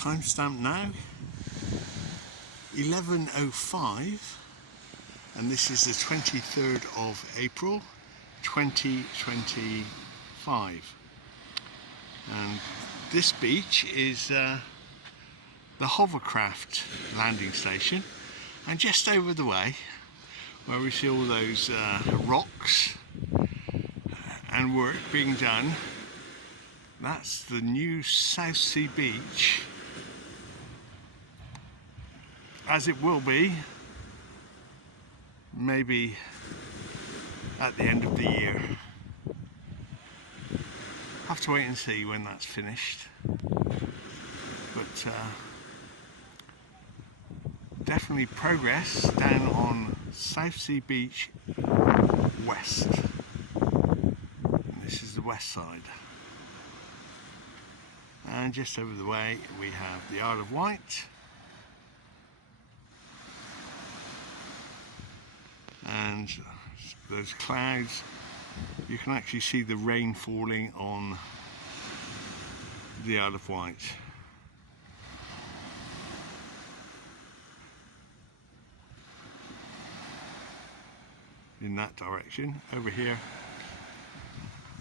Timestamp now 11:05, and this is the 23rd of April 2025, and this beach is the hovercraft landing station, and just over the way where we see all those rocks and work being done, that's the new Southsea beach, as it will be maybe at the end of the year. Have to wait and see when that's finished, but definitely progress down on Southsea Beach West. And this is the west side, and just over the way we have the Isle of Wight, and those clouds, you can actually see the rain falling on the Isle of Wight. In that direction over here,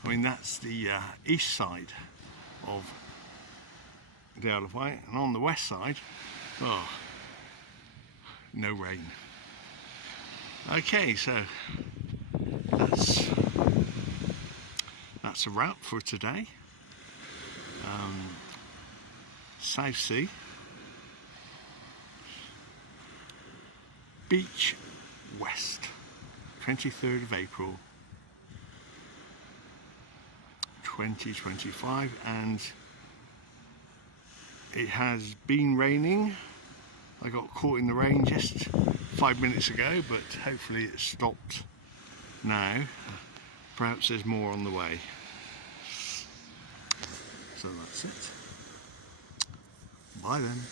I mean that's the east side of the Isle of Wight, and on the west side, oh, no rain. Okay, so that's a wrap for today. Southsea Beach West, 23rd of April 2025, and it has been raining. I got caught in the rain just 5 minutes ago, but hopefully it's stopped now. Perhaps there's more on the way. So that's it. Bye then.